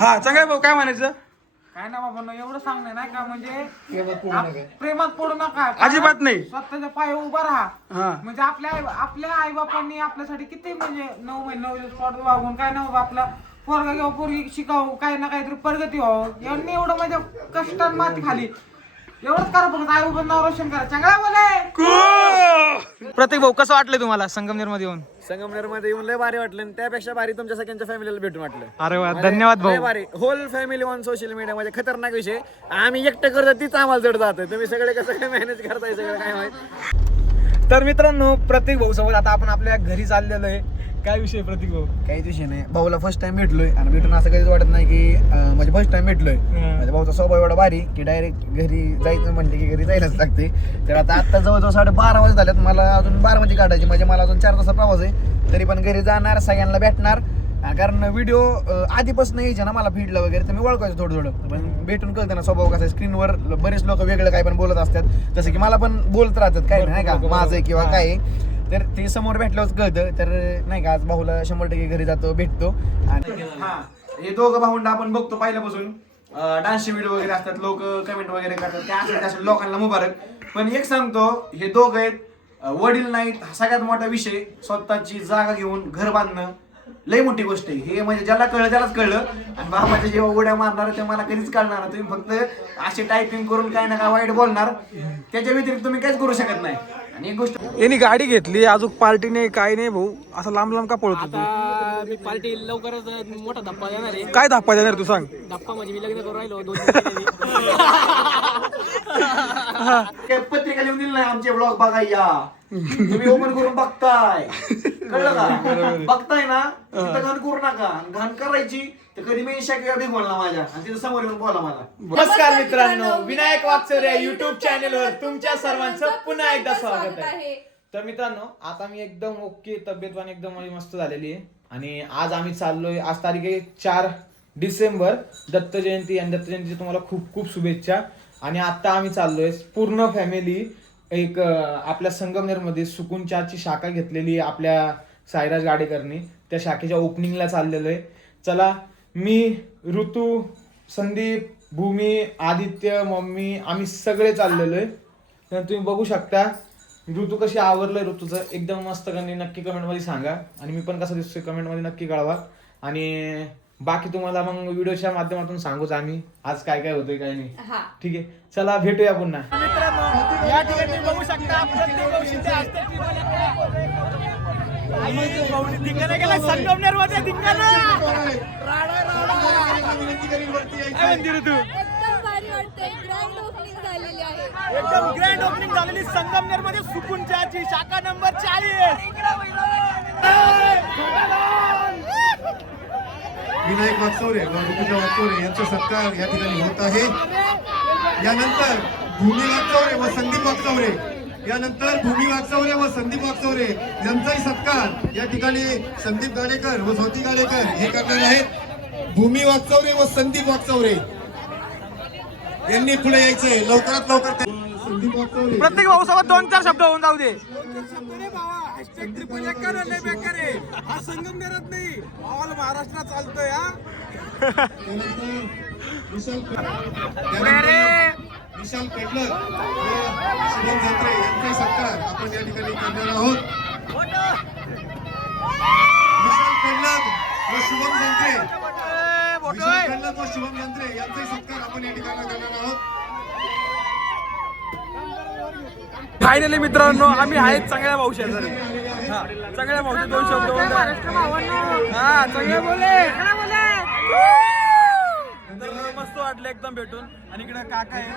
हा चांगला भाऊ काय म्हणायचं? काय ना बाबा एवढं सांगणं नाही का म्हणजे आप- प्रेमात पडू नका. अजिबात नाही. स्वतःच्या पाय उभा राहा. हा. म्हणजे आपल्या आई- आपल्या आई बापांनी आपल्यासाठी किती म्हणजे नऊ महिने नऊ दिवस पोट वागून काय ना बाबा आपला पोरगा किंवा पोरगी शिकावं काय ना काहीतरी प्रगती व्हावं. यांनी एवढं म्हणजे कष्टान माती खाली. एवढंच करा फक्त आई नाव रोशन करा. चांगला बोले. प्रतीक भाऊ कसं वाटलं तुम्हाला संगमनेरमध्ये येऊन? संगमनेरमध्ये येऊन लय भारी वाटलं आणि त्यापेक्षा भारी तुमच्या सगळ्यांच्या फॅमिलीला भेटून वाटलं. अरे वा धन्यवाद लय भाऊ भारी. Whole family on social media म्हणजे खतरनाक विषय. आम्ही एकटं करतो तीच आम्हाला जड जातं तुम्ही सगळे कसं काय मॅनेज करताय सगळं काय माहीत? तर मित्रांनो प्रतीक भाऊ सोबत आता आपण आपल्या घरी चाललेलो आहे. काय विषय प्रतीक भाऊ? काहीच विषय नाही. भाऊला फर्स्ट टाइम भेटलोय आणि भेटून असं कधीच वाटत नाही की अं, म्हणजे फर्स्ट टाइम भेटलोय. माझ्या भाऊचा स्वभाव एवढा भारी की डायरेक्ट घरी जायचं म्हणते की घरी जायलाच लागते. तर आता आता जवळजवळ साडे बारा वाजत झाल्यात मला अजून बारा वाजे काढायची म्हणजे मला अजून चार तासा प्रवास आहे. तरी पण घरी जाणार सगळ्यांना भेटणार. अं, कारण व्हिडिओ आधीपासून यायचे ना मला फीडला वगैरे तर मी ओळखायचं थोडं थोडं पण भेटून कळतं ना स्वभाव कसा स्क्रीनवर बरेच लोक वेगळं काय पण बोलत असतात. जसं की मला पण हे राहतात. काय नाही का? माझं आहे किंवा काय आहे. तर ते समोर भेटल्यावर कळतं तर नाही का आज भाऊला शंभर टक्के घरी जातो भेटतो. आणि हा हे दोघं भाऊंड आपण बघतो पहिल्यापासून. डान्सचे व्हिडिओ वगैरे असतात लोक कमेंट वगैरे करतात त्या असतात त्या लोकांना मुबारक. पण एक सांगतो हे दोघं आहेत वडील नाहीत हा सगळ्यात मोठा विषय स्वतःची जागा घेऊन घर बांधणं. लई मोठी गोष्ट आहे. हे म्हणजे ज्याला कळलं त्यालाच कळलं. आणि मामाच्या जेव्हा उड्या मारणार ते मला कधीच कळणार तुम्ही फक्त असे टायपिंग करून काय ना काय वाईट बोलणार. त्याच्या व्यतिरिक्त तुम्ही काहीच करू शकत नाही. आणि एक गोष्ट यांनी गाडी घेतली अजून पार्टी नाही काय नाही भाऊ. असं लांब लांब का पळत आता मी पार्टी लवकरच मोठा धप्पा देणार आहे. काय धाप्पा देणार तू सांग? धप्पा म्हणजे मी लग्न करून राहिलो दोन तीन महिन्यांनी. काय पत्रिका लिहून दिली नाही आमचे ब्लॉग बघा या. तुम्ही ओपन करून बघताय. कळलं का? बघताय ना तिथं घाण करू नका. घाण करायची तर कधी मी किंवा बिग बोलला माझ्या? आणि तिथं समोर येऊन बोला मला. नमस्कार मित्रांनो विनायक वाकचौरे युट्यूब चॅनेलवर तुमच्या सर्वांचं पुन्हा एकदा स्वागत आहे. तर मित्रांनो आता मी एकदम ओके तब्येतवान एकदम माझी मस्त झालेली आहे. आणि आज आम्ही चाललोय आज तारीख आहे चार डिसेंबर. दत्त जयंती आणि दत्त जयंतीची तुम्हाला खूप खूप शुभेच्छा. आणि आता आम्ही चाललोय पूर्ण फॅमिली एक अं, आपल्या संगमनेरमध्ये सुकून चहाची शाखा घेतलेली आहे आपल्या साईराज गाडेकरनी. त्या शाखेच्या ओपनिंगला चाललेलो आहे चला मी ऋतू संदीप भूमी आदित्य मम्मी आम्ही सगळे चाललेलो आहे. तर तुम्ही बघू शकता ऋतू कशी आवरलंय ऋतूचं. एकदम मस्त करणे नक्की कमेंटमध्ये सांगा. आणि मी पण कसं दिसतोय कमेंटमध्ये नक्की कळवा. आणि बाकी तुम्हाला मग व्हिडिओच्या माध्यमातून सांगूच आम्ही. आज काय काय होतंय काय नाही. ठीक आहे. चला भेटूया पुन्हा. या ठिकाणी बघू शकता एकदम ग्रँड ओपनिंग झालेली संगमनेरमध्ये सुकून चहाची शाखा नंबर चाळीस विनायक वागचौरे व ऋतुजा वागचौरे यांचा सत्कार या ठिकाणी होत आहे. यानंतर भूमी वागचौरे व संदीप वागचौरे यानंतर भूमी वागचौरे व संदीप वागचौरे यांचाही सत्कार. या ठिकाणी संदीप गाडेकर व स्वाती गाडेकर हे करणार आहेत. भूमी वागचौरे व संदीप वागचौरे यांनी पुढे यायचंय लवकरात लवकर संदीप वागचौरे प्रत्येक भाऊ सोबत दोन चार शब्द होऊन जाऊ दे. हा संगमनेरात नाही ऑल महाराष्ट्रात चालतोय हा विशाल विशाल पेडलर व शुभम धोत्रे यांचाही सत्कार आपण या ठिकाणी करणार आहोत. विशाल पेडलर व शुभम धोत्रे विशाल पेडलर व शुभम धोत्रे यांचाही सत्कार आपण या ठिकाणी करणार आहोत. फायनली मित्रांनो आम्ही आहेत चांगल्या भाऊ शेजारी. हा चांगल्या भाऊचे दोन शब्द. हा चांगले बोले. वाटलं एकदम भेटून. आणि इकडे काका आहे.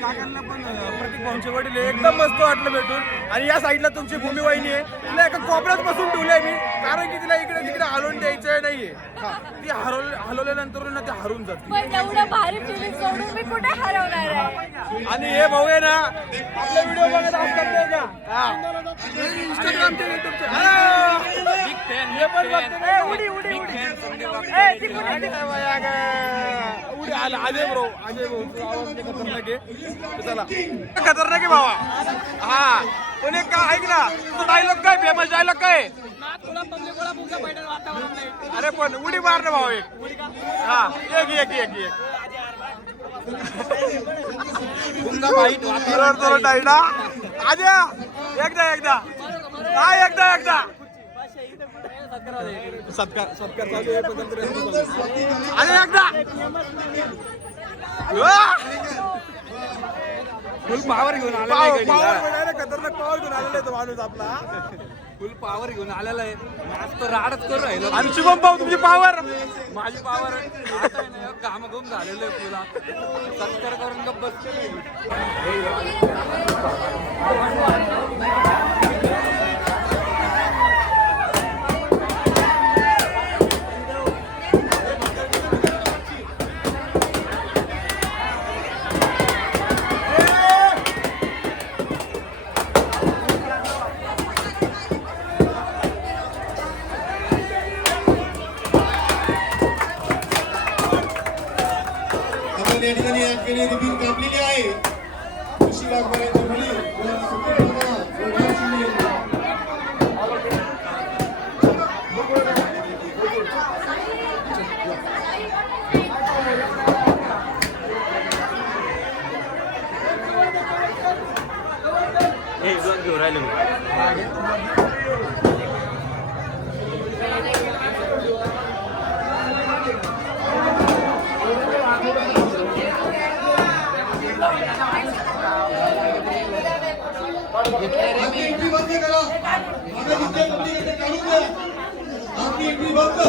काकांना पण प्रतीक भाऊंचे वडील आहे. एकदम मस्त वाटलं भेटून. आणि या साईडला तुमची भूमी वहिनी आहे. तिला एका कोपऱ्यात बसून ठेवलंय मी. कारण की तिला इकडे तिकडे हलवून द्यायचं नाहीये. हा ती हरवलं हलवल्यानंतर ना ती हरून जाते. आणि हे भाऊ आहे ना आपले व्हिडिओ बघत असतात इंस्टाग्रामचे हे. पण बघते उडी उडी उडी आला अजय ब्रो अजय भाऊ तुझा आवाज लय खतरनाक आहे. तर चला. खतरनाक आहे भावा हा. पण एक का ऐक ना तुझा डायलॉग काय फेमस डायलॉग काय? अरे पण उडी मार ना भाऊ एक. हा एक एक एक एक. तुला तुला डायला अजय एकदा एकदा. काय एकदा एकदा. सत्कार सत्कार चालू आहे पण नंतर अरे एकदा! फुल पॉवर घेऊन आलेला खतरनाक पॉवर घेऊन आलेला आहे तो माणूस आपला. फुल पॉवर घेऊन आलेला आहे. आज तर राडच करू राहिलो. आणि शुभम भाऊ तुमची पॉवर माझी पॉवर आता आहे ना घाम झालेलं आहे तुला सत्कार करून गप्प. या ठिकाणी कापलेली आहे. कृषी वाघमाऱ्यांच्या मुली व सुप्रिया व राजशिंदे आपली एंट्री बंद करा मागे जिथे तुमची इकडे काढून द्या आपली एंट्री बंद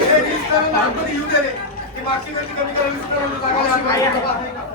हे रील्स करून गणपती येऊ दे रे. ती मागची व्यक्ती कमी करा, रील्स करून जागा नाही पाहिजे.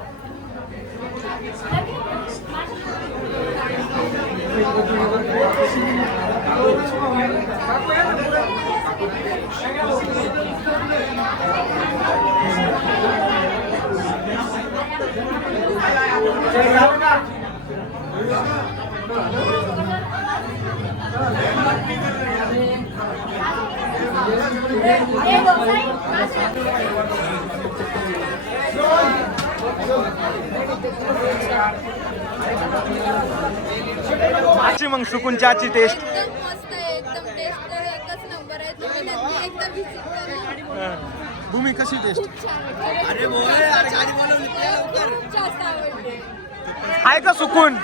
आजची मग सुकूनची आजची टेस्ट एकदम मस्त आहे एकदम टेस्ट तर एकच नंबर आहे. तुम्ही नक्की एकदा विजिट करा. भूमी कशी टेस्ट अरे आहे का सुकून?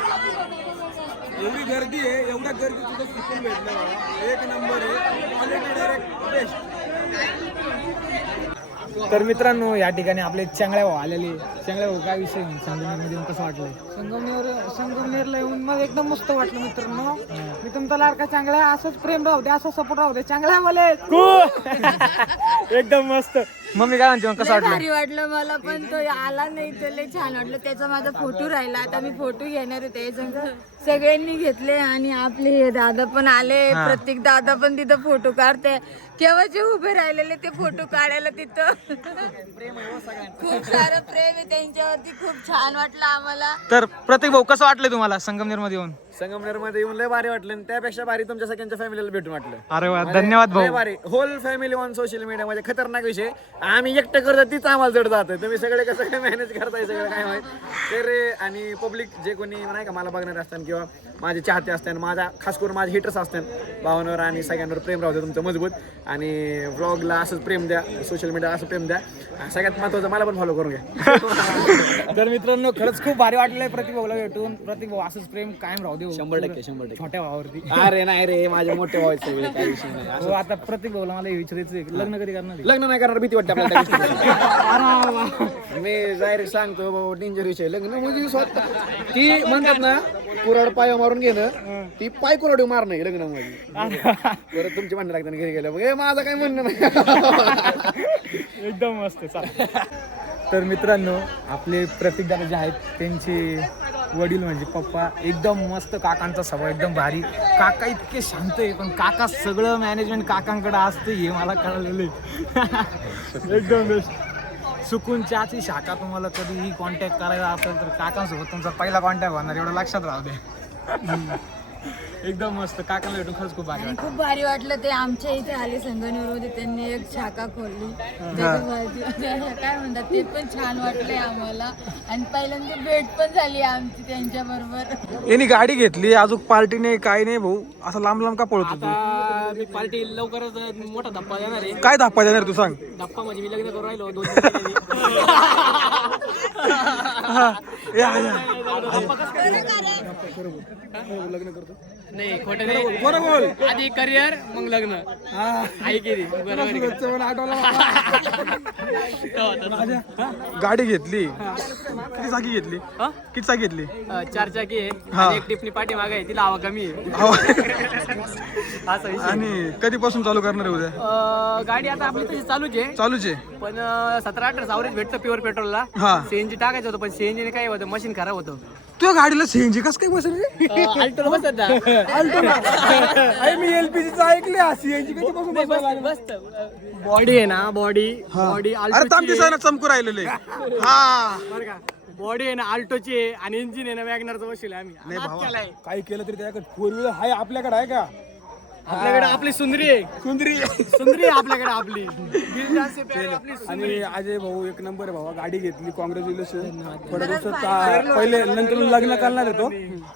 एवढी गर्दी आहे एवढ्या गर्दी तुझं सुकून भेटलं एक नंबर आहे. क्वालिटी डायरेक्ट बेस्ट तर मित्रांनो या ठिकाणी आपले चांगल्या भाऊ आलेले. चांगल्या भाऊ काय विषय संगमनेरमध्ये येऊन कसं वाटलंय संगमनेर संगमनेरला येऊन मला एकदम मस्त वाटलं मित्रांनो. मी तुमचा लाडका चांगला असंच प्रेम राहू दे असं सपोर्ट राहू दे चांगला बोले. एकदम मस्त. मम्मी काय म्हणते मग कसं वाटलं? भारी वाटलं मला पण. तो आला नाही तर लय छान वाटलं. त्याचा माझा फोटो राहिला. आता मी फोटो घेणार होते संग सगळ्यांनी घेतले आणि आपले हे दादा पण आले. प्रत्येक दादा पण तिथं फोटो काढते. केव्हाचे उभे राहिलेले ते फोटो काढायला तिथं? खूप सारं प्रेम आहे त्यांच्यावरती. खूप छान वाटलं आम्हाला. तर प्रत्येक भाऊ कसं वाटलं तुम्हाला संगमनेरमध्ये येऊन? संगमनेरमध्ये येऊन लय भारी वाटलं आणि त्यापेक्षा भारी तुमच्या सगळ्यांच्या फॅमिलीला भेटून वाटलं. अरे वा धन्यवाद लय भाऊ भारी. Whole family on social media म्हणजे खतरनाक विषय. आम्ही एकटं करतो तीच आम्हाला जड जातं तुम्ही सगळे कसं काय मॅनेज करताय सगळं काय माहीत? तर आणि पब्लिक जे कोणी नाही का मला बघणारे असतात किंवा माझे चाहते असतात माझा खास करून माझे हिटर्स असतात भावांवर आणि सगळ्यांवर प्रेम राहू द्या तुमचं मजबूत. आणि व्लॉगला असंच प्रेम द्या सोशल मीडिया असं प्रेम द्या. सगळ्यात महत्त्वाचं मला पण फॉलो करून घ्या. तर मित्रांनो खरंच खूप भारी वाटलंय प्रतीक भाऊला भेटून. प्रतीक भाऊ असंच प्रेम कायम राहू दे. शंभर टक्के शंभर टक्के. छोट्या भावावरती. अरे नाही रे माझे मोठे भाऊ आहेत सगळे काही विषय नाही. हो आता प्रतीक भाऊला मला हे विचारायचं आहे, लग्न कधी करणार आहे? लग्न नाही करणार भीती वाटते आपल्याला त्या गोष्टीची. मी डायरेक्ट सांगतो बाबा डेंजर विषय. लग्न म्हणजे स्वतः ती म्हणतात ना कुराड पाय मारून घेणं ती पाय कुराड मारणं लग्नमध्ये परत तुमची म्हणणं लागतात घरी गेलं मग हे माझं काही म्हणणं नाही. एकदम मस्त चालेल. तर मित्रांनो आपले प्रतीक दादा जे आहेत त्यांची वडील म्हणजे पप्पा एकदम मस्त काकांचा स्वभाव एकदम भारी. काका इतके शांत आहे पण काका सगळं मॅनेजमेंट काकांकडे असतं हे मला कळलेलं आहे. एकदम बेस्ट सुकून चहाची शाखा तुम्हाला कधीही कॉन्टॅक्ट करायचा असेल तर काकांसोबत तुमचा पहिला कॉन्टॅक्ट होणार एवढं लक्षात राहू दे. एकदम मस्त. काकांना भेटून खरंच खूप भारी आणि खूप भारी वाटलं ते आमच्या इथे आले संगणवर त्यांनी एक शाखा खोलली. काय म्हणतात ते पण छान वाटलंय आम्हाला. आणि पहिल्यांदा भेट पण झाली आमची त्यांच्या बरोबर यांनी गाडी घेतली अजून पार्टी नाही काय नाही भाऊ. असं लांब लांब का पळतो तू? आता मी पार्टी लवकरच मोठा धप्पा देणार आहे. काय धापा देणार तू सांग? धप्पा म्हणजे मी लग्न करून राहिलो दोन तीन महिन्यांनी. या, या. नाही खोटं नाही. आधी करिअर मग लग्न? बरोबर आहे? गाडी घेतली. किती चाकी घेतली? किती चाकी घेतली? अं, चार चाकी आहे. हा. आणि एक टिपणी पाठी मागे तिला हवा कमी आहे. असा विषय. आणि कधीपासून चालू करणार आहे उद्या? अं, गाडी आता आपली तशी चालूच आहे. चालूच आहे. पण सतरा अठरा सावरेज भेटतं प्युअर पेट्रोलला हा. सीएनजी टाकायचं होतं पण सीएनजी ने काय होतं मशीन खराब होतं. तुझ्या गाडीला सीएनजी कस काय बसेल रे? अं, अल्टो बसत जा. मी एलपीजी ऐकले सीएनजी बॉडी आहे ना बॉडी बॉडी अरे दिसाय ना चमकू राहिलेले. हा. बॉडी आहे ना अल्टोची आहे आणि इंजिन आहे ना वॅगनरचं बसेल आम्ही. काही केलं तरी त्याकडे फोर व्हीलर आहे आपल्याकडे आहे का? आपल्याकडे आपली सुंदरी आहे. सुंदरी. सुंदरी आहे आपल्याकडे आपली. दिल जान से प्यारी आपली सुंदरी. आणि अजय भाऊ एक नंबर भावा गाडी घेतली कॉंग्रॅच्युलेशन पहिले नंतर लग्न करणार आहे तो.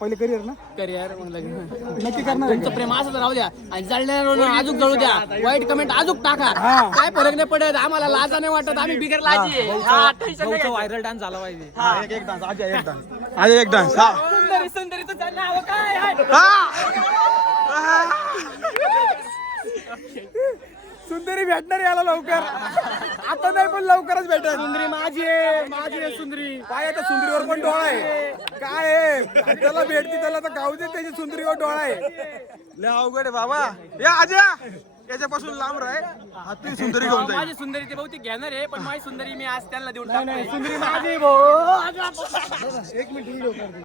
पहिले करिअर ना? करिअर मग लग्न. नक्की करणार आहे. तुमचं प्रेम असंच राहू द्या. आणि जळण्यावर अजून जळू द्या. वाईट कमेंट अजून टाका. काय फरक नाही पडत. आम्हाला लाजा नाही वाटत. आम्ही बिगर लाजी आहे. हा, tension नाही घ्यायचं. व्हायरल डान्स झाला पाहिजे. एक एक डान्स आज एक डान्स आज एक डान्स हा. सुंदरी सुंदरीचं हवं काय आहे? सुंदरी भेटणार याला लवकर. आता नाही पण लवकरच भेटत सुंदरी माझी आहे माझी आहे सुंदरी. काय आता सुंदरीवर पण डोळा आहे. काय आहे? त्याला भेटते त्याला तर गाव दे त्याची सुंदरीवर डोळा आहे. लय अवघड आहे बाबा. या आज्या याच्यापासून लांब राह हाती सुंदरी घेऊन जाईल. माझी सुंदरी ते बहुतेक घेणार आहे पण माझी सुंदरी मी आज त्यांना देऊन. सुंदरी माझी भाऊ.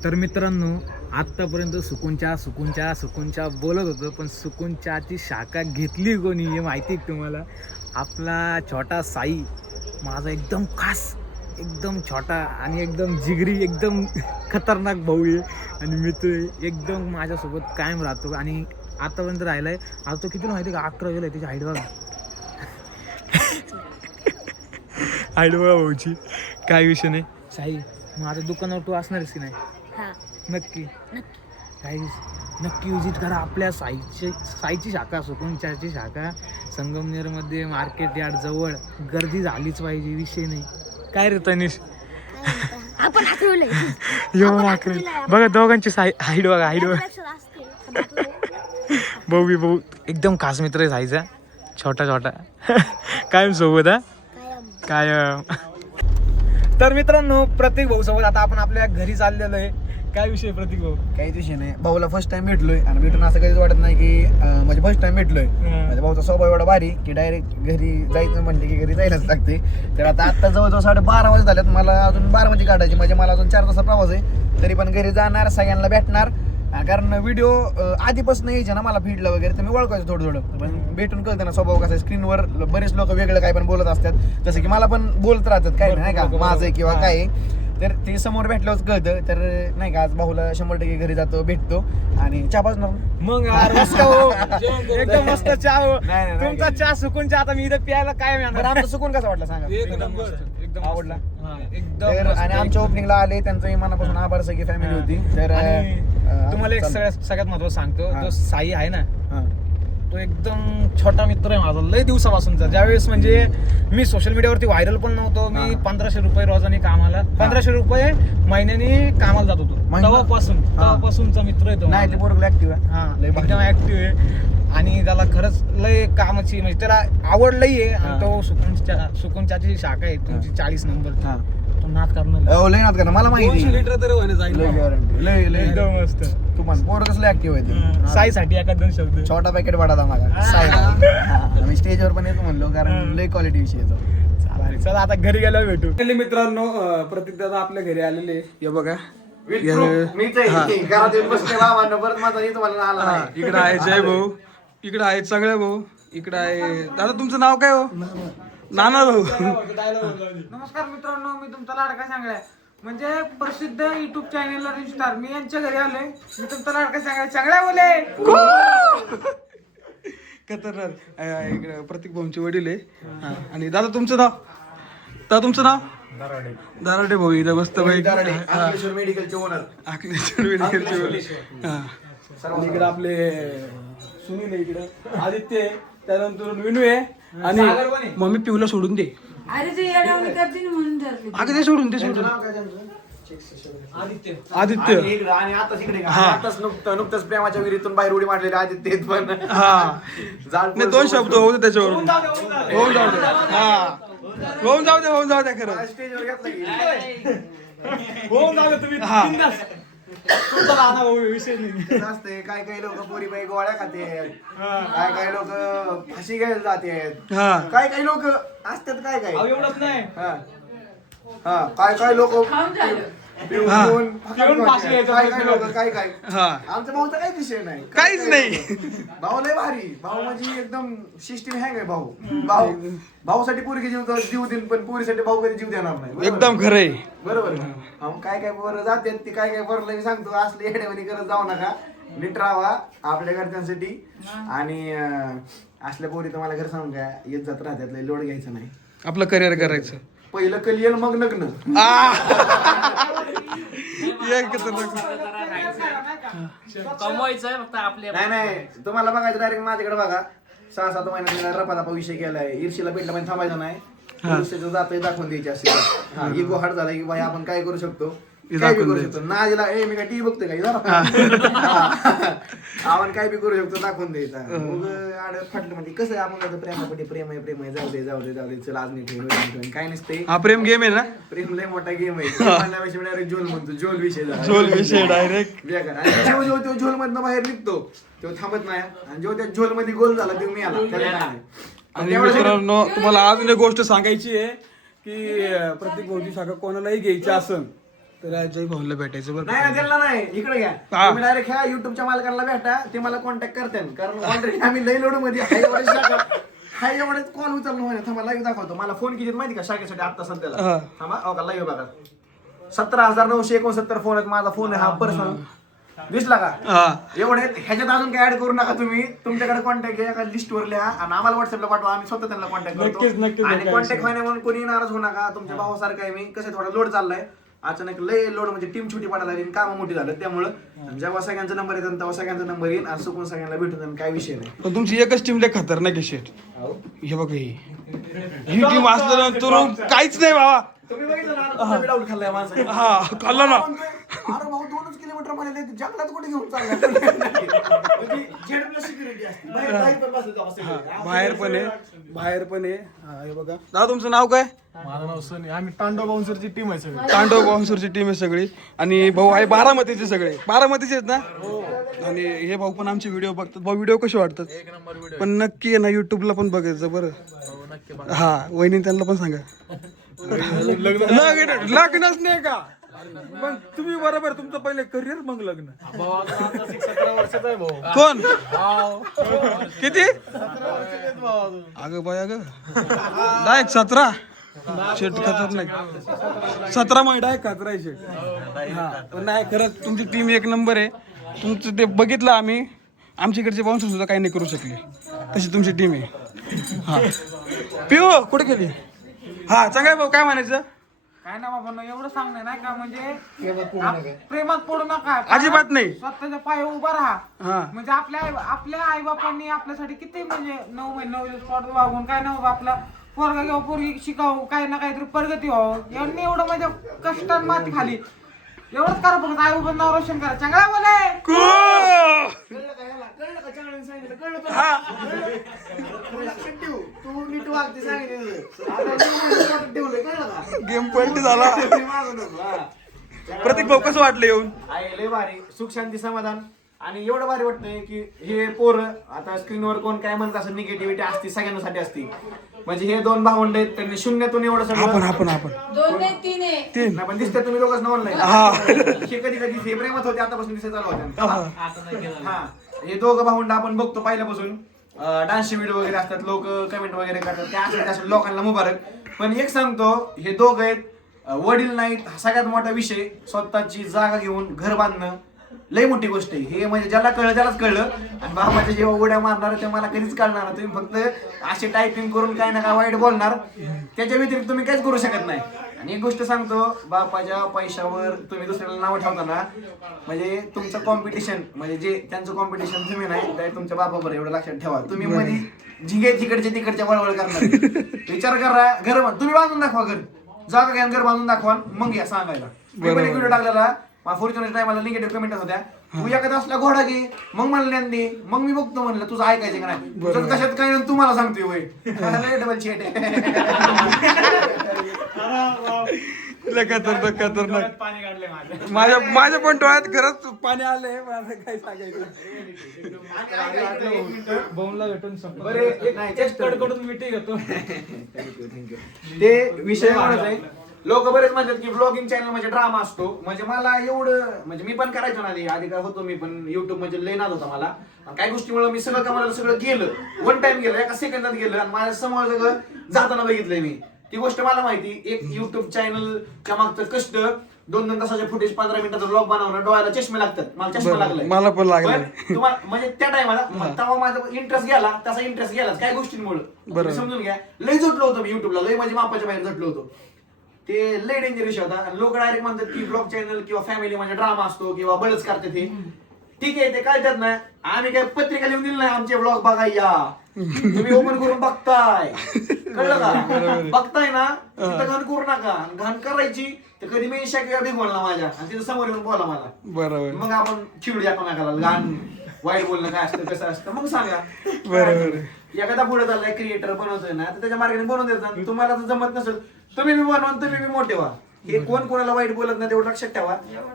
तर मित्रांनो आतापर्यंत सुकूनच्या सुकूनच्या सुकूनच्या बोलत होतो पण सुकूनच्याची शाखा घेतली कोणी हे माहिती आहे तुम्हाला? आपला छोटा साई माझा एकदम खास एकदम छोटा आणि एकदम जिगरी एकदम खतरनाक भाऊ आहे. आणि मित्र. एकदम माझ्यासोबत कायम राहतो. आणि आतापर्यंत राहिलाय. आता तो किती माहिती आहे का? अकरा गेला त्याची हाईट बघा. हाईट बघा भाऊची काय विषय नाही. साई माझ्या दुकानावर तू असणारच की नाही? हा. नक्की. काही नक्की विजिट करा आपल्या साईची साईची शाखा सुकुंचाची शाखा. संगमनेरमध्ये मार्केट यार्ड जवळ गर्दी झालीच पाहिजे विषय नाही. काय रे तनिष? आपण यो बघा दोघांची साई हाईट बघा हाईट बघा. भाऊ बी भाऊ एकदम खास मित्र साईचा छोटा छोटा. कायम सोबत हा? कायम. तर मित्रांनो प्रतीक भाऊ सोबत आता आपण आपल्या घरी चाललेलो आहे. काय विषय प्रतीक भाऊ? काहीच विषय नाही. भाऊला फर्स्ट टाइम भेटलोय आणि भेटून असं कधीच वाटत नाही की अं, म्हणजे फर्स्ट टाइम भेटलोय. माझ्या भाऊचा स्वभाव एवढा भारी की डायरेक्ट घरी जायचं म्हणले की घरी जायलाच लागते. तर आता आता जवळजवळ साडे बारा वाजत झाल्यात मला अजून बारा वाजे काढायची. म्हणजे मला अजून चार तासा प्रवास आहे. तरी पण घरी जाणार सगळ्यांना भेटणार. कारण व्हिडिओ आधीपासून यायचे ना मला फीडला वगैरे तर मी ओळखायचं थोडं थोडं पण भेटून कळतं ना स्वभाव कसा स्क्रीनवर बरेच लोक वेगळं काय पण बोलत असतात. जसं की मला पण बोलत राहतात काय नाही का माझं किंवा काय. तर ते समोर भेटल्यावर कळतं. तर नाही का आज भाऊला शंभर टक्के घरी जातो भेटतो आणि चहा पाजणार मग मस्त हो. एकदम मस्त चहा हो. तुमचा चहा सुकून चहा आता मी इथं प्यायला काय आमचा सुकून कसा वाटला सांगा? एकदम आवडला हा, एकदम आणि आमच्या. ओपनिंगला आले त्यांचं मनापासून आभार सगळी फॅमिली होती तर अं, तुम्हाला एक चालेल. सगळ्यात सगळ्यात महत्वाचं सांगतो हा. जो साई आहे ना हा. तो एकदम छोटा मित्र आहे माझा लय दिवसापासूनचा ज्यावेळेस म्हणजे मी सोशल मीडियावरती व्हायरल पण नव्हतो मी हा. पंधराशे रुपये रोजाने कामाला पंधराशे रुपये महिन्याने कामाला जात होतो महिना? तेव्हापासून हा. तेव्हापासूनचा मित्र आहे तो नाही ते माझा. पोरग ऍक्टिव्ह हा. एकदम ऍक्टिव्ह आहे आणि त्याला खरंच लय कामाची म्हणजे त्याला आवड लई आहे. हा. आणि तो सुकुनच्या सुकुनच्याची शाखा आहे तुमची चाळीस नंबर. हा. तो नाद करणार लय नाद करा मला माहिती दोनशे लिटर तर होणे जाईल लय guarantee. लय लय. एकदम मस्त. तू पण पोर कसलं ऍक्टिव्ह आहे ते. साईसाठी एका दोन शब्द. छोटा पॅकेट वाढा मला साय मी स्टेजवर पण येतो म्हणलो कारण लय क्वालिटी विषय येतो चला आता घरी गेल्यावर भेटू. Finally मित्रांनो प्रतीक दादा आपल्या घरी आलेले हे बघा. आला नाही. इकडे आहे जय भाऊ इकडे आहेत सगळे भाऊ इकडे आहे दादा तुमचं नाव काय हो? नाना भाऊ. नमस्कार मित्रांनो मी तुमचा लाडका सांगलाय म्हणजे प्रसिद्ध युट्यूब चॅनेल स्टार मी यांच्या घरी आलोय. मी तुमचा लाडका सांगलाय चांगला बोले. खतरनाक. इकडे प्रतीक भाऊंचे वडील आहे. आणि दादा तुमचं नाव? दादा तुमचं नाव? दाराडे. भाऊ इथं मस्त अंकलेश्वर मेडिकलचे ओनर आणि इकडे आपले सुनील आहे इकडे. आदित्य आहे त्यानंतर विनू आहे आणि मम्मी पिऊला सोडून दे. अरे ते येडवणी करते ना म्हणून ठरली अगं ते सोडून ते सोडून आदित्य. इकडे आणि आताच इकडे का? आताच नुकतं नुकतंच प्रेमाच्या विहिरीतून बाहेर उडी मारलेली आदित्य आहेत पण. हा. नाही दोन शब्द होते त्याच्यावर होऊन जाऊ दे हा. होऊन जाऊ दे होऊन जाऊ दे खरं. स्टेजवर घेतलं की. होऊन जाऊ दे तुम्ही. तुमचा लहान भाऊ विषय नाही. कसं असतंय काय काही लोक पोरी बाई गोळ्या खाते काय काही लोक फाशी घ्यायला जाते हा. काय काही लोक असतात काय काय? अहो, एवढंच नाही. हा. हा काय काय लोक. पिऊन पिऊन फाशी घ्यायचा काय काय लोक काय काय? हा. आमच्या भाऊचा काही विषय नाही. काहीच नाही. भाऊ लय भारी. भाऊ म्हणजे एकदम सिस्टीम हँग आहे भाऊ. भाऊ. भाऊसाठी पोरगी जीव जीव देईन पण पोरीसाठी भाऊ कधी जीव देणार नाही. बरोबर? एकदम खरंय बरोबर का? अहो, काय काय पोरं जातात ती काय काय पोरला मी सांगतो. असले येडेवानी करत जाऊ नका. नीट राहा आपल्या घरच्यांसाठी. आणि अं, असल्या पोरी तुम्हाला घर सांगू काय येत जात राहतात लय लोड घ्यायचं नाही. आपलं करिअर करायचं. पहिलं कलियल मग लग्न खतरनाक. कमवायचं फक्त आपल्या नाही नाही. तुम्हाला बघायचं डायरेक्ट माझ्याकडे बघा. सहा सात महिन्यात रपादापा विषय केलाय. ईर्षीला भेटला पण थांबायचं नाही. जातंय दाखवून द्यायची अशी. हा इगो हार्ड झाला की बाई आपण काय करू शकतो? हे काय बी दाखवून करू शकतो. ना दिला ए मी काय टीव्ही बघतोय काय आपण काय बी करू शकतो दाखवून द्यायचा मग आड फाटलं म्हणजे कसं आहे? आपण कसं प्रेमापटी प्रेम आहे प्रेम आहे जाऊ दे जाऊ दे जाऊ दे चल आज नाही. काय नसते हा प्रेम गेम आहे ना? प्रेम लय मोठा गेम आहे. म्हणण्यापेक्षा मी डायरेक्ट झोल म्हणतो झोल विषय झाला. झोल विषय डायरेक्ट बेकार. आणि जेव्हा जेव्हा तो झोल मधनं बाहेर निघतो तेव्हा थांबत नाही. आणि जेव्हा त्या झोलमध्ये गोल झाला तेव्हा मी आला त्याला काय नाही. आणि मित्रांनो तुम्हाला अजून एक गोष्ट सांगायची आहे की अं, प्रत्येक भाऊची शाखा कोणालाही घ्यायची असेल तर जय भाऊला भेटायचं बरं नाही का? त्यांना नाही. इकडे घ्या. हा. तुम्ही डायरेक्ट ह्या युट्यूबच्या मालकांना भेटा. ते मला कॉन्टॅक्ट करतात कारण ऑलरेडी आम्ही लई लोडमध्ये हाय एवढे शाखा हाय एवढे कॉल उचलणं होईल थांबा लाईव्ह दाखवतो. मला फोन किती माहिती का? शाखेसाठी आता हा. सध्याला थांबा हो का लाईव्ह बघा. सतरा हजार नऊशे एकोणसत्तर फोन आहेत. माझा फोन आहे हा पर्सनल दिसला का? हा. एवढे ह्याच्यात अजून काय ऍड करू नका तुम्ही. तुमच्याकडे कॉन्टॅक्ट घ्या एका लिस्टवर लिहा आणि आम्हाला व्हॉट्सअपला पाठवा. आम्ही स्वतः त्यांना कॉन्टॅक्ट नक्कीच, करतो आणि नक्कीच. कॉन्टॅक्ट व्हायला म्हणून कोणी नाराज होऊ नका. तुमच्या भावासारखं आहे मी. कसं थोडा लोड चाललाय. अचानक लय लोड म्हणजे टीम छोटी पडायला लागली कामं मोठी झालं. त्यामुळं जेव्हा सगळ्यांचा नंबर येतात तेव्हा सगळ्यांचा नंबर येईल आणि चुकून सगळ्यांना भेटून जाईल काय विषय नाही. पण तुमची एकच टीम लय खतरनाक आहे शेट हे बघा ही. ही टीम असल्यानंतर काहीच नाही बाबा. तुम्ही बघितलं ना मी डाऊट खाल्लाय माणसाने. हा खाल्ला ना. अरे भाऊ दोनच किलोमीटर मला जंगलात कुठे घेऊन चालला? सिक्युरिटी असते. बाहेर बाहेर पण बसले तेव्हा सगळे. बाहेर पण आहे. बाहेर पण आहे. हा, हे बघा. दादा तुमचं नाव काय? माझं नाव सनी. आम्ही तांडव बाउन्सरची टीम आहे सगळी. तांडव बाउन्सरची टीम आहे सगळी. आणि भाऊ आहे बारामतीचे सगळे. बारामतीचे आहेत ना? आणि हे भाऊ पण आमचे व्हिडिओ बघतात. भाऊ व्हिडिओ कसे वाटतात पण नक्की आहे ना युट्यूबला पण बघायचं बरं. हा वहिनी त्यांना पण सांगा. लग्न लग्नच नाही का? मग तुम्ही बरोबर तुमचं पहिले करिअर मग लग्न. सतरा वर्षाचा आहे भाऊ. कोण? किती? अगं बाय अगं. डायरेक्ट सतरा. शेट खतरनाक. सतरा मध्ये डायरेक्ट खतरा आहे शेट. हा पण नाही खरंच तुमची टीम एक नंबर आहे. तुमचं ते बघितलं आम्ही. आमच्याकडचे बाउन्सर सुद्धा काही नाही करू शकले. तशी तुमची टीम आहे. हा. पिओ कुठे गेली? हा चांगला भाऊ काय म्हणायचं? काय ना बाबा एवढं सांगणे नाही का? म्हणजे आप- प्रेमात पडू नका. अजिबात नाही. स्वतःच्या पाय उभा राहा. हा. म्हणजे आपल्या आई आपल्या आई बापांनी आपल्यासाठी किती म्हणजे नऊ महिने नऊ दिवस पोट वागून काय नव्हतं आपला. पोरगा किंवा पोरगी शिकावं काही ना काहीतरी प्रगती व्हावं. यांनी एवढं म्हणजे कष्टान माती खाली. एवढंच करा फक्त आई बाबांना नाव रोशन करा चांगला बोले कू कळलं का याला? कळलं का चांगलं सांगितलं? कळलं का? तू लक्षात ठेव. तू नीट वागते सांगितलं. आता मी लक्षात ठेवलंय, कळलं का? गेम पलटी झाला ते मागं नको, हा. प्रतीक भाऊ कसं वाटलं येऊन आहे लय भारी सुख शांती समाधान आणि एवढं भारी वाटतंय की हे पोरं आता स्क्रीनवर कोण काय म्हणत असं निगेटिव्हिटी असते सगळ्यांसाठी असते. म्हणजे हे दोन भावंड आहेत त्यांनी शून्यातून एवढं आपण सगळं आपण आपण दोन तीन आहे. नाही, पण दिसते तुम्ही दोघंच ऑनलाईन हे. कधी कधी हे प्रेमात होते आतापासून दिसत चालू होत्या हा. हे. दोघं भावंड आपण बघतो पहिल्यापासून. डान्सचे व्हिडिओ वगैरे असतात लोक कमेंट वगैरे करतात त्या असतात त्या लोकांना मुबारक. पण एक सांगतो हे दोघं आहेत अं, वडील नाहीत हा सगळ्यात मोठा विषय स्वतःची जागा घेऊन घर बांधणं. लई मोठी गोष्ट आहे. हे म्हणजे ज्याला कळलं त्यालाच कळलं. आणि बाबाच्या जेव्हा उड्या मारणार ते मला कधीच कळणार. तुम्ही फक्त असे टायपिंग करून काय ना काय वाईट बोलणार. त्याच्या व्यतिरिक्त तुम्ही काहीच करू शकत नाही. आणि एक गोष्ट सांगतो बापाच्या पैशावर तुम्ही दुसऱ्याला नाव ठेवताना म्हणजे तुमचं कॉम्पिटिशन म्हणजे जे त्यांचं कॉम्पिटिशन तुम्ही नाही ते तुमच्या बापावर एवढं लक्षात ठेवा. तुम्ही मध्ये झिंगे तिकडचे तिकडच्या वळवळ करणार. विचार करा घर तुम्ही बांधून दाखवा घर. जागा घ्या घर बांधून दाखवा मग या सांगायला. मी पण एक व्हिडिओ टाकलेला. फॉर्च्युनर टायमाला निगेटिव्ह कमेंट होत्या तू एखादा असला घोडा घे मग मला ज्ञान दे मग मी बघतो म्हणलं तुझं ऐकायचं का नाही? तुझं कशात काय नाही तू मला सांगतोय वय. डबल शेट खतरनाक खतरनाक. पाणी काढले माझ्या माझ्या पण डोळ्यात खरंच पाणी आलंय मला काय सांगायचं भेटून संपत बरे एक नाही just कडकडून मिठी घेतो. ते विषय आहे. लोक बरेच म्हणतात की ब्लॉगिंग चॅनल म्हणजे ड्रामा असतो. म्हणजे मला एवढं म्हणजे मी पण करायचो ना आधी. आधी काय होतो मी पण युट्यूब म्हणजे लय नाद होता मला. काही गोष्टीमुळे मी सगळं कामाला सगळं गेलं. वन टाइम गेलं एका सेकंदात गेलं आणि माझ्यासमोर सगळं जाताना बघितलंय मी. ती गोष्ट मला माहिती एक युट्यूब चॅनलच्या मागचं कष्ट दोन दोन तासाचे फुटेज पंधरा मिनिटाचा ब्लॉग बनवणं डोळ्याला चष्मे लागतात. मला चष्मा लागलाय. मला पण लागलाय. तुम्हाला म्हणजे त्या टायमाला तेव्हा माझा इंटरेस्ट गेला तसा इंटरेस्ट गेलाच. काय गोष्टींमुळे. समजून घ्या. लय झोटलो होतो मी युट्यूबला लय माझ्या मापाच्या बाहेर झोटलो होतो. ते लय डेंजर विषय होता लोक डायरेक्ट म्हणतात की ब्लॉग चॅनल किंवा फॅमिली म्हणजे ड्रामा असतो किंवा बळच करतात हे ठीक आहे ते कळतात ना. आम्ही काय पत्रिका लिहून दिली नाही आमचे ब्लॉग बघा या. तुम्ही ओपन करून बघताय. कळलं का? बघताय ना तिथं घाण करू नका. घाण करायची तर कधी मी ईशा किंवा बिग बोलला माझ्या. आणि तिथं समोर येऊन बोला मला. बरोबर. मग आपण खिळू एकमेकाला लहान वाईट बोलणं काय असतं कसं असतं. मग सांगा. बरोबर. एखादा पुढे चाललाय क्रिएटर बनवतोय ना तर त्याच्या मार्गाने बनवून देतात तुम्हाला जर जमत नसेल तुम्ही बी बनवा आणि तुम्ही बी मोठे व्हा. हे कोण कोणाला वाईट बोलत नाही तेवढं लक्षात ठेवा.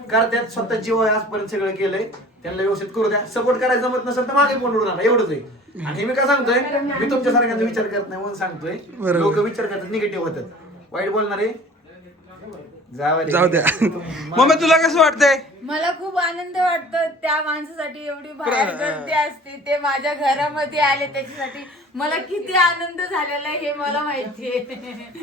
करत्यात स्वतः जीव आहे आजपर्यंत सगळं केलंय. त्यांना व्यवस्थित करू द्या. सपोर्ट करायला जमत नसेल तर मागे कोण नका एवढंच आहे. आणि हे मी काय सांगतोय मी तुमच्या सारख्यांचा विचार करत नाही म्हणून सांगतोय. लोक विचार करतात निगेटिव्ह होतात. वाईट बोलणारे. जाऊ द्या. मम्मी तुला कसं वाटतंय? मला खूप आनंद वाटतो त्या माणसासाठी एवढी बाहेर गर्दी असते ते माझ्या घरामध्ये आले त्याच्यासाठी. मला किती आनंद झालेला आहे हे मला माहितीये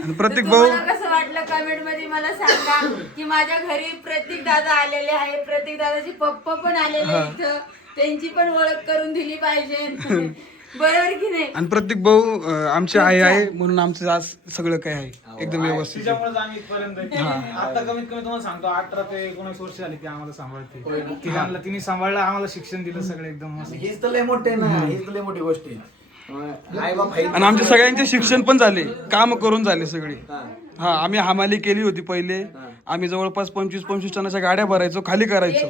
आणि प्रत्येक भाऊ- कसं वाटलं कमेंटमध्ये मला सांगा की माझ्या घरी प्रतीक दादा आलेले आहे प्रतीक दादाचे पप्पा पण आलेले इथं. त्यांची पण ओळख करून दिली पाहिजे. बरोबर की नाही? आणि प्रत्येक भाऊ अं, आमची आई आहे म्हणून आमचं आज सगळं काय आहे. एकदम व्यवस्थित. आहे. तिच्यामुळे आम्ही इथपर्यंत आहे. आता कमीत कमी तुम्हाला सांगतो अठरा ते एकोणीस वर्ष झाली ती आम्हाला सांभाळते. तिघांना तिने सांभाळलं आम्हाला शिक्षण दिलं सगळं एकदम मस्त. हीच तर लय मोठे ना हीच तर लय मोठी गोष्ट आहे. आई बाप आहेत. आणि आमच्या सगळ्यांचे शिक्षण पण झाले काम करून झाले सगळे. हा. हा आम्ही हमाली केली होती पहिले. आम्ही जवळपास पंचवीस पंचवीस टनाच्या गाड्या भरायचो खाली करायचो.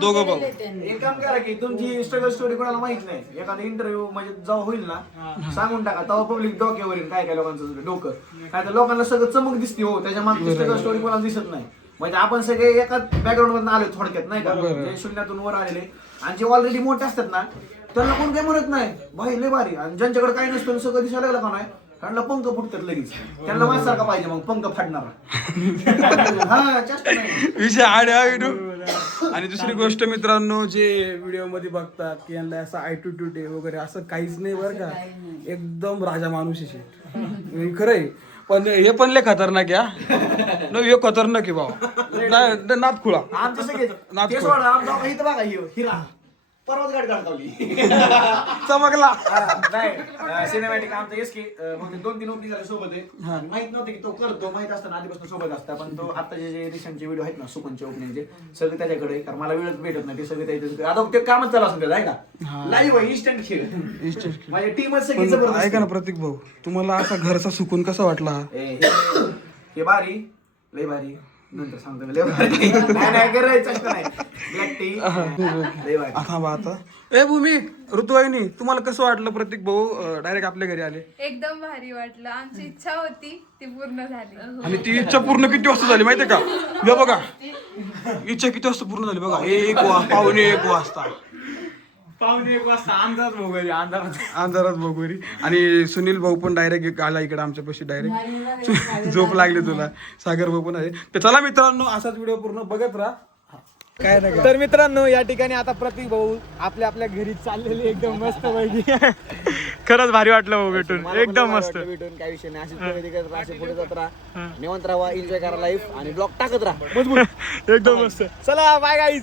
दोघं भाऊ. त्यांनी. एक काम करा की तुमची स्ट्रगल स्टोरी कोणाला माहीत नाही? एखादा इंटरव्ह्यू म्हणजे जेव्हा होईल ना सांगून टाका. तेव्हा पब्लिक डोक्यावर येईल काय काय लोकांचं डोकं. काय तर लोकांना सगळं चमक दिसते हो. त्याच्या मागची स्ट्रगल स्टोरी कोणाला दिसत नाही. म्हणजे आपण सगळे एकाच बॅकग्राऊंड मधून आले थोडक्यात नाही का? जे शून्यातून वर आलेले. आणि जे ऑलरेडी मोठे असतात ना त्यांना कोण काही म्हणत नाही? भाई लय भारी. आणि ज्यांच्याकडे काही नसतं सगळं दिसायला लागलं का नाही? त्यांना पंख फुटतात लगेच. त्यांना माझ्यासारखा पाहिजे मग पंख फाडणारा. हा नाही. विषय आडे आणि दुसरी गोष्ट मित्रांनो जे व्हिडिओमध्ये बघतात की यांना असं ॲटिट्यूड आहे वगैरे असं काहीच नाही बरं का. एकदम राजा माणूस आहे खरंय. पण हे पण लय खतरनाक या न हे खतरनाक आहे भाऊ. नाथ खुळा आमचे सगळे. नाथ ते सोडा आमचा इथं बघा हिरो हिरा. परवाच गाडी काढतावली चमकला. नाही सिनेमॅटिक आमचं एस की बहुतेक दोन तीन ओपनिंग झाले सोबत आहे. माहीत नव्हतं की तो करतो माहीत असताना आधीपासून सोबत असता पण तो आता जे जे रिसेंटचे व्हिडिओ आहेत ना सुपनचे ओपनिंगचे सगळे त्याच्याकडे आहे. कारण मला वेळच भेटत नाही ते सगळे त्याच्याकडे आता ते कामच चालू असं आहे का लाईव्ह आहे इन्स्टंट खेळ. माझी टीमच सगळी पण जबरदस्त ऐका ना प्रतीक भाऊ तुम्हाला असा घरचा सुकून कसा वाटला? हा? ए, हे- हे भारी लय भारी. नंतर सांगतो मी. लय भारी. नाही ब्लॅक टी लय भारी. आता बा आता. ए भूमी ऋतुवाहिनी तुम्हाला कसं वाटलं प्रत्येक भाऊ डायरेक्ट आपल्या घरी आले? एकदम भारी वाटलं. आमची इच्छा होती ती पूर्ण झाली. आणि ती इच्छा पूर्ण किती वाजता झाली माहितीये का? हे बघा. इच्छा किती वाजता पूर्ण झाली बघा. एक वा पावणे एक वाजता. पाहुणे एक वाजता अंधारात बघोरी आणि सुनील भाऊ पण डायरेक्ट आला इकडे आमच्यापाशी डायरेक्ट झोप लागली तुला. सागर भाऊ पण आहे. तर चला मित्रांनो असाच व्हिडिओ पूर्ण बघत राहा. काय नाही तर मित्रांनो या ठिकाणी आता प्रतीक भाऊ आपल्या आपल्या घरी चाललेली एकदम मस्त पैकी. खरंच भारी वाटलं भाऊ भेटून. एकदम मस्त. भेटून काय विषय नाही. अशीच प्रगती करत राहा अशी पुढे जात राहा. निवंत राहा एन्जॉय करा लाईफ आणि ब्लॉग टाकत राहा. एकदम मस्त. चला बाय गाईज